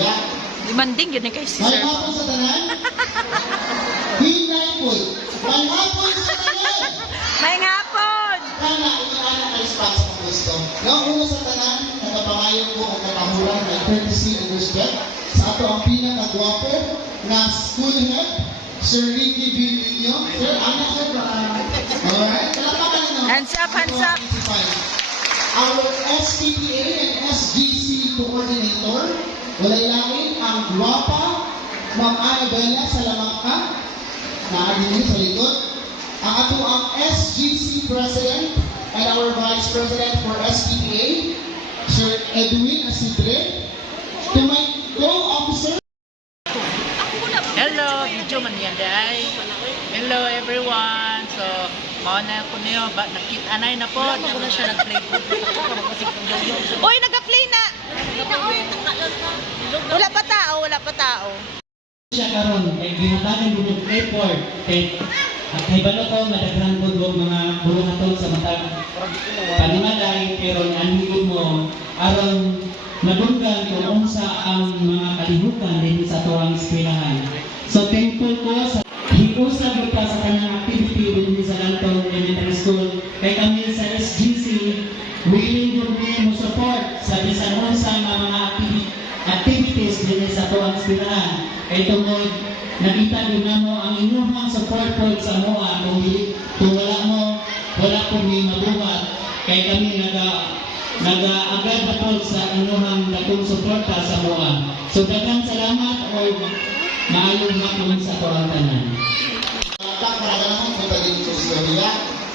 Diba? Demanding yun kay si May Sir. hapon sa tanan? Hinay po. May hapon sa tanan! May ngapon! Kana, iniana kay spot sa gusto. Yung una sa tanan, nagpapangayon ko ang katahuran may courtesy and respect sa ato ang pinakagwapo na school head, Sir Ricky Villinio. Sir, anak sir ba? Alright, talapakan na. Hands up, hands up. Our SPPA and SGC coordinator, walay langit ang gwapa, Ma'am Annabella Salamanca, naagin sa likod. Ang ato ang SGC President and our Vice President for SPPA, Sir Edwin Asidre. To my co-officer, Hello, video man yan day. Hello everyone. So, mauna ko niyo, nakita na po. Ako na siya nag-play. Uy, nag-play na. Wala pa tao, wala pa tao. Siya karon kay gihatagan gud effort kay balo ko madaghan pud og mga buluhaton sa matag panimalay pero anhigod mo aron madunggan kung unsa ang mga kalihukan dinhi sa tuwang eskwelahan. So thankful ko sa hiusa gyud ka sa kanang activity dinhi sa Lanton Elementary School kay kami sa SGC willing gyud mo support sa bisan unsa nga mga activities dinhi sa tuwang eskwelahan. Kay tungod nakita din namo ang inyong support po sa MOA kung wala po may mabuhat kay kami nag-agad na po sa inyong dakong suporta sa MOA. So daghang salamat o maayong hapon sa tanan.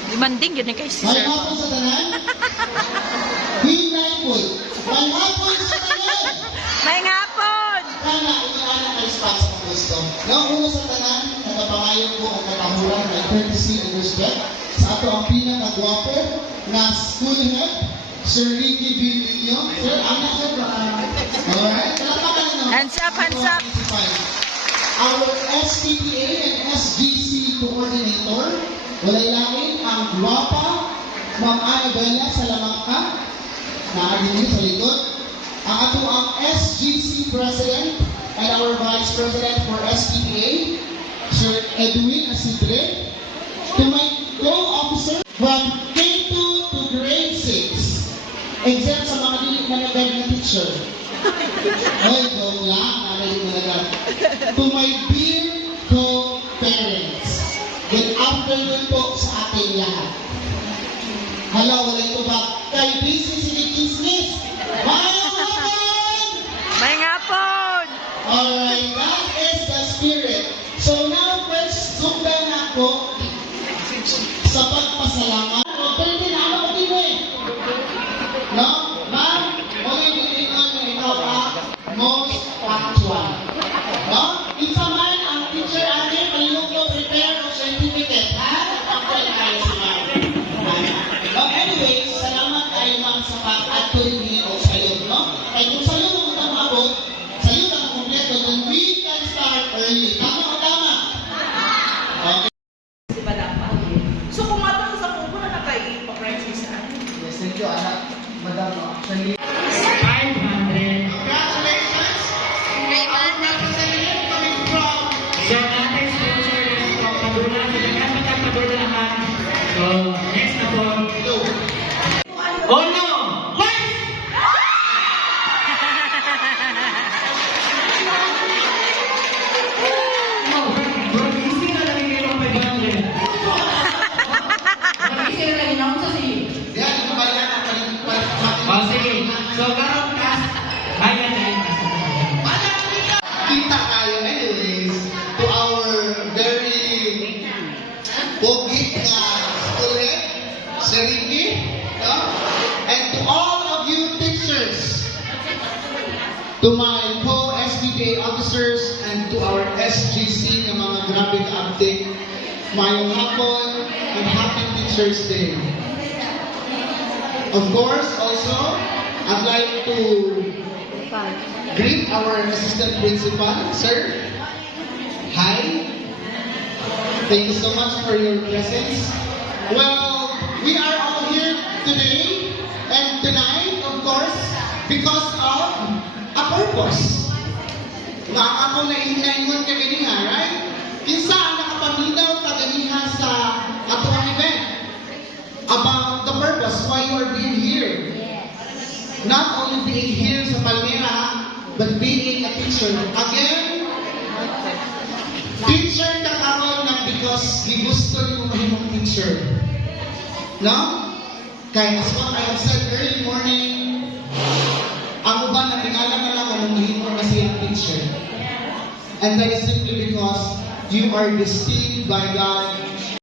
Demanding yun kay si may Sir. hapon sa tanan? Hinay po. May hapon sa tanan! May ngapon! Kana, iniana kay spot sa gusto. Yung una sa tanan, nagpapangayon ko ang katahuran may courtesy and respect sa ato ang pinakagwapo na school head, Sir Ricky Villinio. Sir, anak sir ba? Alright, talapakan na. Hands up, hands up. Our SPPA and SGC coordinator, walay langit ang gwapa, Ma'am Annabella Salamanca, naagin sa likod. Ang ato ang SGC President and our Vice President for SPPA, Sir Edwin Asidre. To my co-officer from K2 to grade 6, except sa mga dilit na nagdag na teacher. Oy, go lang, nakalit mo nagdag. To my dear co-parents, good afternoon po sa ating lahat. Hala, wala ito ba? Kay busy si Kismis. May ngapon! Alright, that is the spirit. So now, let's sundan ako sa pagpasalamat. Pwede na ako dito eh. No? Ma'am, okay, bilingan na ikaw most punctual. No? Isa man ang teacher natin, malilong prepare ng certificate. Ha? Punctual tayo si ma'am. But anyway, salamat kayo ma'am sa pag-atuloy niyo sa iyo. No? Kaya kung sa iyo sa'yo ka kompleto, then we can start early. Tama o tama? Okay. So kung matang sa kubo na nakaipa-price sa akin. Yes, thank you, anak. Madam, actually. 500. Congratulations! Our representative coming from So ating sponsor is from Padula. So daghang matang Padulahan. So next na po. Oh no! What? yan, ito ba yan ang Oh, sige. So, karon kas, bayan na yun. kita kayo anyways to our very pogi na school head, Sir Ricky, no? And to all of you teachers, to my co-SPPA officers, and to our SGC na mga grabe ka-update, mayong hapon and happy Teachers Day. Of course, also, I'd like to greet our assistant principal, sir. Hi. Thank you so much for your presence. Well, we are all here today and tonight, of course, because of a purpose. Nga ako na inaingon ka ganiha, right? Kinsa ang nakapaminaw ka ganiha sa atong event about the purpose why you are being here. Not only being here sa Palmera, but being a teacher. Again, teacher ka karon na because gusto ni mo mahimong teacher. No? Kaya as what I have said early morning, ang uban na tingala na lang anong mahimong na siyang teacher. And that is simply because you are destined by God